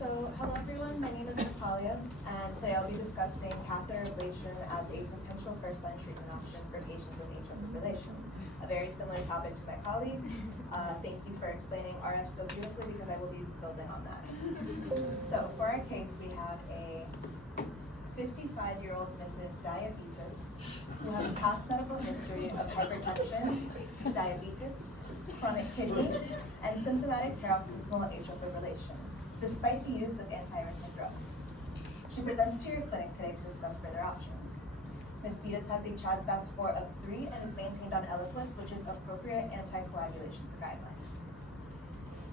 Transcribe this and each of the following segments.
Hello everyone, my name is Natalia, and today I'll be discussing catheter ablation as a potential first-line treatment option for patients with atrial fibrillation. A very similar topic to my colleague. Thank you for explaining RF so beautifully because I will be building on that. So for our case, we have a 55-year-old Mrs. Diabetes who has a past medical history of hypertension, diabetes, chronic kidney, and symptomatic paroxysmal atrial fibrillation, despite the use of anti-arrhythmic drugs. She presents to your clinic today to discuss further options. Ms. Beatus has a CHA2DS2-VASc score of 3 and is maintained on Eliquis, which is appropriate anticoagulation guidelines.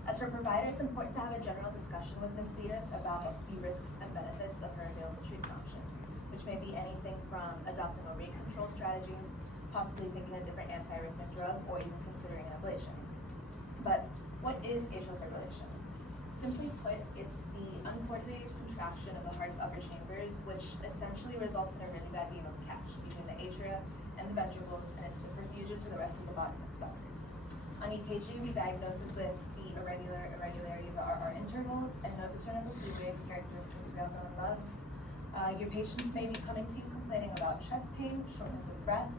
As for provider, it's important to have a general discussion with Ms. Beatus about the risks and benefits of her available treatment options, which may be anything from adopting a rate control strategy, possibly picking a different anti-arrhythmic drug, or even considering an ablation. But what is atrial fibrillation? Simply put, it's the uncoordinated contraction of the heart's upper chambers, which essentially results in a really bad game of catch between the atria and the ventricles, and it's the perfusion to the rest of the body that suffers. On EKG, we diagnose this with the irregularity of the RR intervals and no discernible keyways, characteristics we all know and love. Your patients may be coming to you complaining about chest pain, shortness of breath,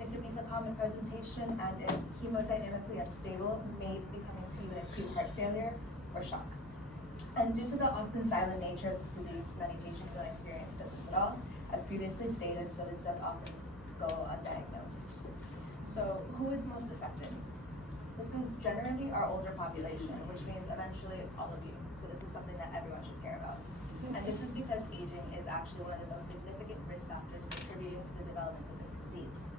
syncope is a common presentation, and if hemodynamically unstable, may be coming to you in acute heart failure or shock. And due to the often silent nature of this disease, many patients don't experience symptoms at all, as previously stated, so this does often go undiagnosed. So who is most affected? This is generally our older population, which means eventually all of you. So this is something that everyone should care about. And this is because aging is actually one of the most significant risk factors contributing to the development of this disease.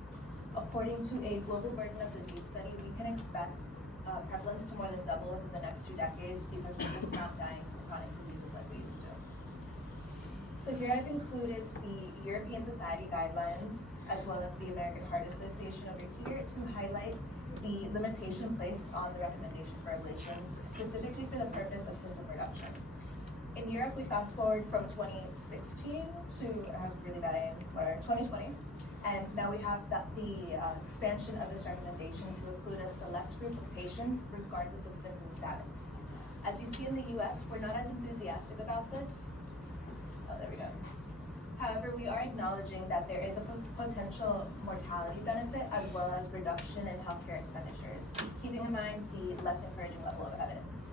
According to a global burden of disease study, we can expect prevalence to more than double within the next 2 decades because we're just not dying from chronic diseases like we used to. So here I've included the European Society guidelines as well as the American Heart Association over here to highlight the limitation placed on the recommendation for ablations, specifically for the purpose of symptom reduction. In Europe, we fast forward from 2016 to, I have really bad aim, 2020. And now we have the expansion of this recommendation to include a select group of patients regardless of symptom status. As you see in the US, we're not as enthusiastic about this. Oh, there we go. However, we are acknowledging that there is a potential mortality benefit as well as reduction in healthcare expenditures, keeping in mind the less encouraging level of evidence.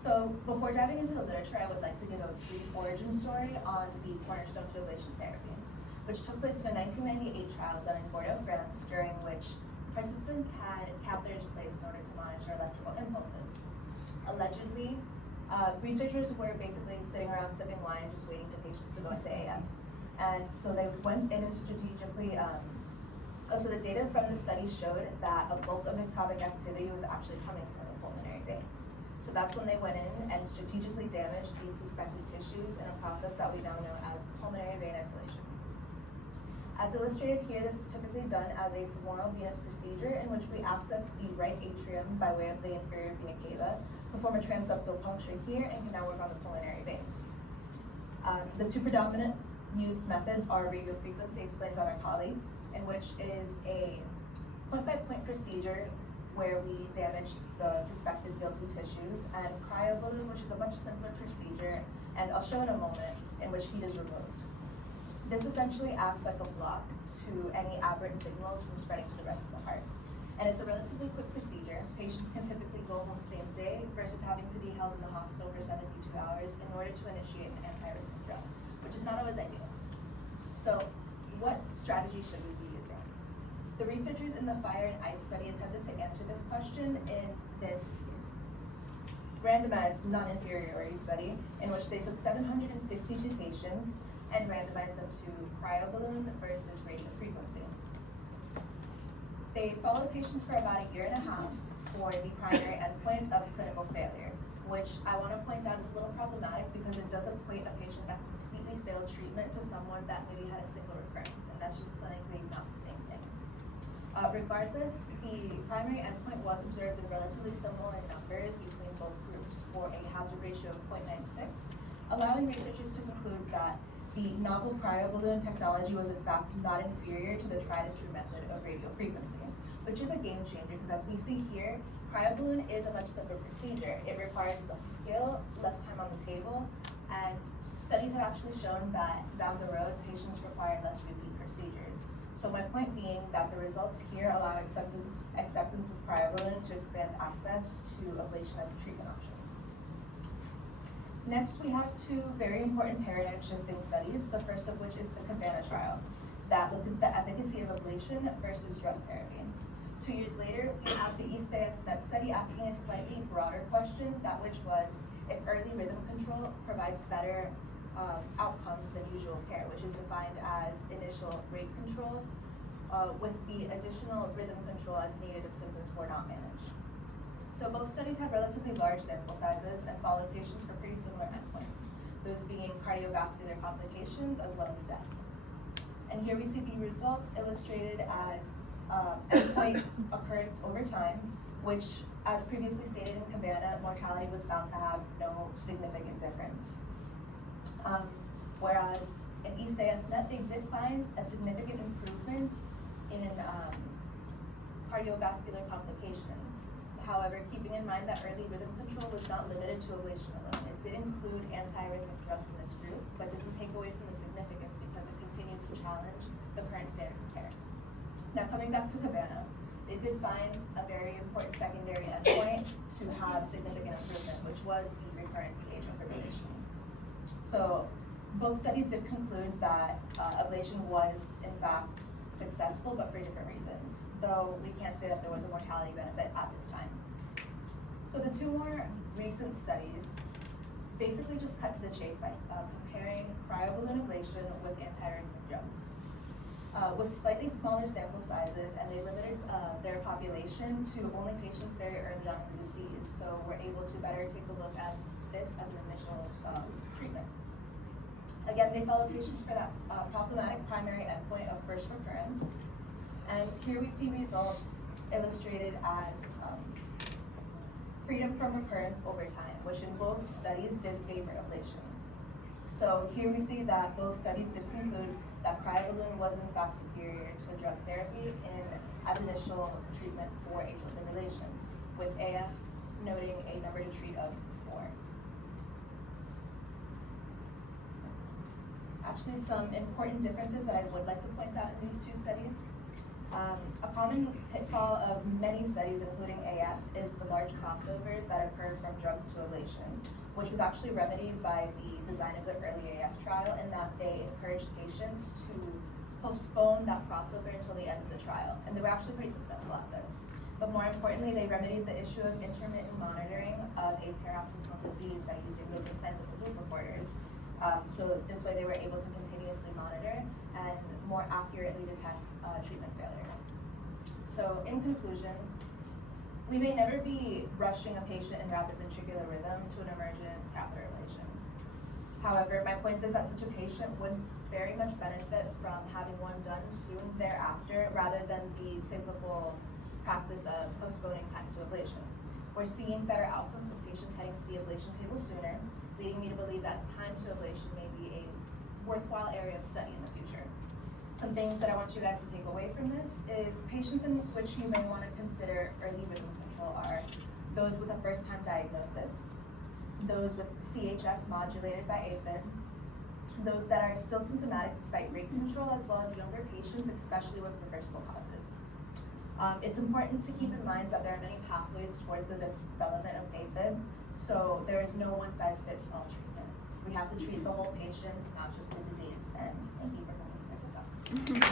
So before diving into the literature, I would like to give a brief origin story on the cornerstone to ablation therapy, which took place in a 1998 trial done in Bordeaux, France, during which participants had catheters placed in order to monitor electrical impulses. Allegedly, researchers were basically sitting around sipping wine, just waiting for patients to go into AF. And so they went in and strategically, so the data from the study showed that a bulk of ectopic activity was actually coming from the pulmonary veins. So that's when they went in and strategically damaged these suspected tissues in a process that we now know as pulmonary vein isolation. As illustrated here, this is typically done as a femoral venous procedure in which we access the right atrium by way of the inferior vena cava, perform a transeptal puncture here, and can now work on the pulmonary veins. The 2 predominant used methods are radiofrequency, explained by my colleague, in which is a point-by-point procedure where we damage the suspected guilty tissues, and cryoballoon, which is a much simpler procedure, and I'll show in a moment, in which heat is removed. This essentially acts like a block to any aberrant signals from spreading to the rest of the heart. And it's a relatively quick procedure. Patients can typically go home the same day versus having to be held in the hospital for 72 hours in order to initiate an anti-arrhythmic drug, which is not always ideal. So what strategy should we be using? The researchers in the Fire and Ice study attempted to answer this question in this randomized non-inferiority study in which they took 762 patients and randomized them to cryoballoon versus radiofrequency. They followed patients for about 1.5 years for the primary endpoint of clinical failure, which I want to point out is a little problematic because it does equate a patient that completely failed treatment to someone that maybe had a single recurrence, and that's just clinically not the same thing. Regardless, the primary endpoint was observed in relatively similar numbers between both groups for a hazard ratio of 0.96, allowing researchers to conclude that the novel cryoballoon technology was in fact not inferior to the tried and true method of radiofrequency, which is a game changer because as we see here, cryoballoon is a much simpler procedure. It requires less skill, less time on the table, and studies have actually shown that down the road, patients require less repeat procedures. So my point being that the results here allow acceptance of cryoballoon to expand access to ablation as a treatment option. Next, we have two very important paradigm-shifting studies, the first of which is the Cabana trial, that looked at the efficacy of ablation versus drug therapy. 2 years later, we have the AF study asking a slightly broader question, that which was if early rhythm control provides better outcomes than usual care, which is defined as initial rate control with the additional rhythm control as needed if symptoms were not managed. So both studies have relatively large sample sizes and followed patients for pretty similar endpoints, those being cardiovascular complications as well as death. And here we see the results illustrated as endpoint occurrence over time, which, as previously stated in Cabana, mortality was found to have no significant difference. Whereas in AF they did find a significant improvement in cardiovascular complications. However, keeping in mind that early rhythm control was not limited to ablation alone. It did include anti-arrhythmic drugs in this group, but doesn't take away from the significance because it continues to challenge the current standard of care. Now, coming back to Cabana, they did find a very important secondary endpoint to have significant improvement, which was the recurrence age of fibrillation. So both studies did conclude that ablation was, in fact, successful, but for different reasons, though we can't say that there was a mortality benefit at this time. So the two more recent studies basically just cut to the chase by comparing cryoballoon ablation with anti-arrhythmic drugs. With slightly smaller sample sizes, and they limited their population to only patients very early on in the disease, so we're able to better take a look at this as an initial treatment. Again, they followed patients for that problematic primary endpoint of first recurrence, and here we see results illustrated as freedom from recurrence over time, which in both studies did favor ablation. So here we see that both studies did conclude that cryoballoon was in fact superior to drug therapy as initial treatment for atrial fibrillation, with AF noting a number to treat of 4. Actually, some important differences that I would like to point out in these two studies. A common pitfall of many studies, including AF, is the large crossovers that occur from drugs to ablation, which was actually remedied by the design of the early AF trial in that they encouraged patients to postpone that crossover until the end of the trial, and they were actually pretty successful at this. But more importantly, they remedied the issue of intermittent monitoring of a paroxysmal disease by using those implantable loop recorders. So this way they were able to continuously monitor and more accurately detect treatment failure. So in conclusion, we may never be rushing a patient in rapid ventricular rhythm to an emergent catheter ablation. However, my point is that such a patient would very much benefit from having one done soon thereafter rather than the typical practice of postponing time to ablation. We're seeing better outcomes with patients heading to the ablation table sooner, leading me to believe that time to ablation may be a worthwhile area of study in the future. Some things that I want you guys to take away from this is patients in which you may want to consider early rhythm control are those with a first-time diagnosis, those with CHF modulated by AFib, those that are still symptomatic despite rate control, as well as younger patients, especially with reversible causes. It's important to keep in mind that there are many pathways towards the development of AFib, so there is no one-size-fits-all treatment. We have to treat the whole patient, not just the disease, and thank you for coming to my talk.